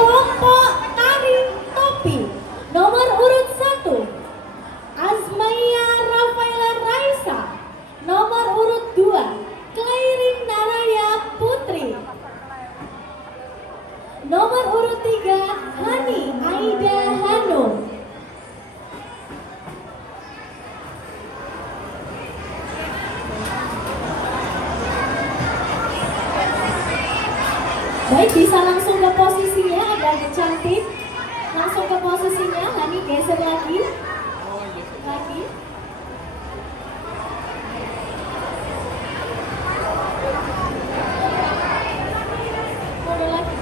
kelompok tari topi nomor urut 1 Azmaya Rafaela Raisa, nomor urut 2 Clairin Naraya Putri, nomor urut 3 Hani Aida Hanum. Baik, bisa langsung ke posisinya agar cantik. Langsung ke posisinya, Hani geser lagi. Lagi. Mundur lagi.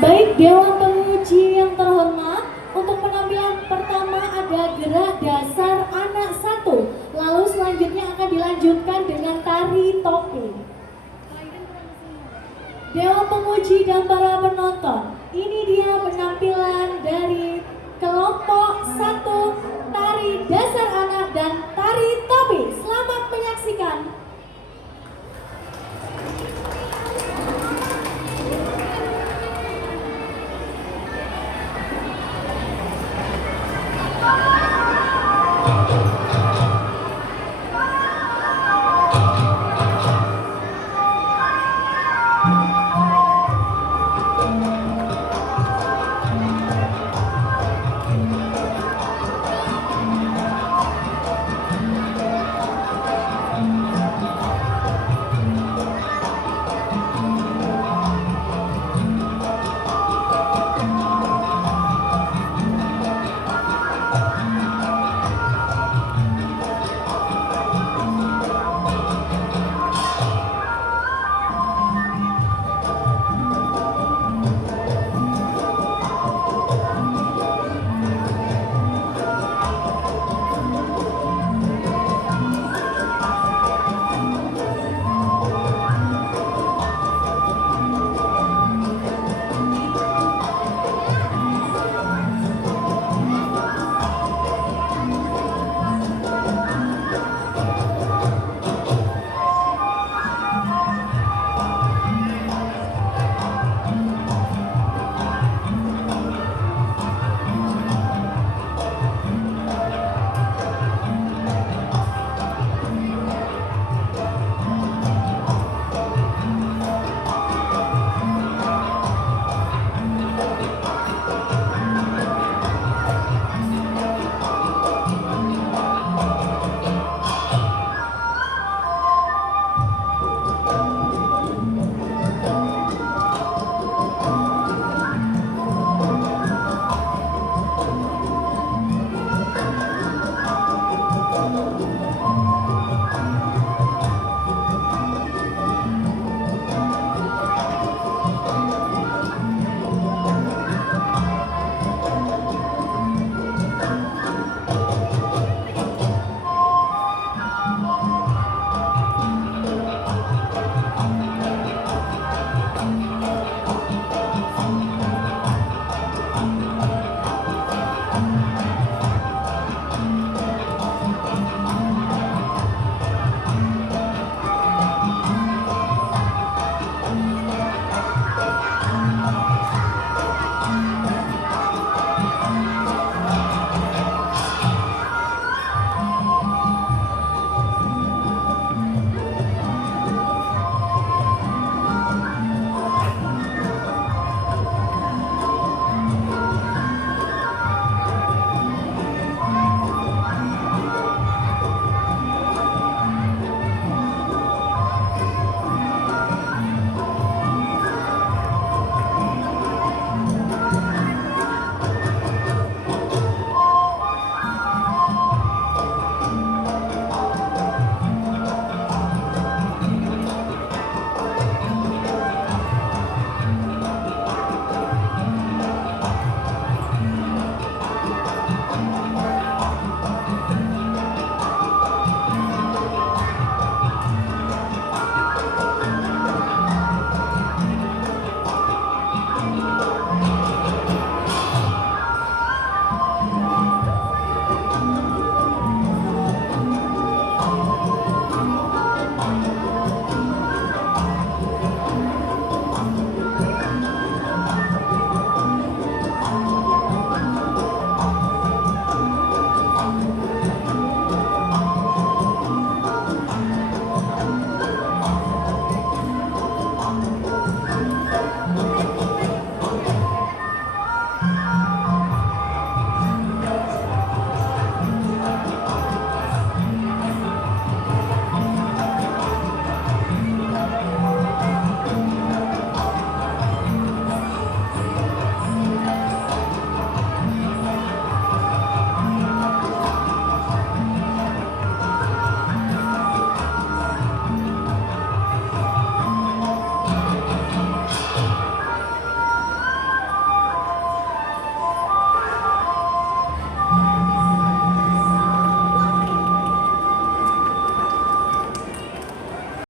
Baik, Dewan Penguji yang terhormat, untuk penampilan pertama ada gerak dasar anak 1. Lalu selanjutnya akan dilanjutkan dengan tari topi. Dewan Penguji dan para penonton, ini dia penampilan dari kelompok 1 tari dasar anak dan tari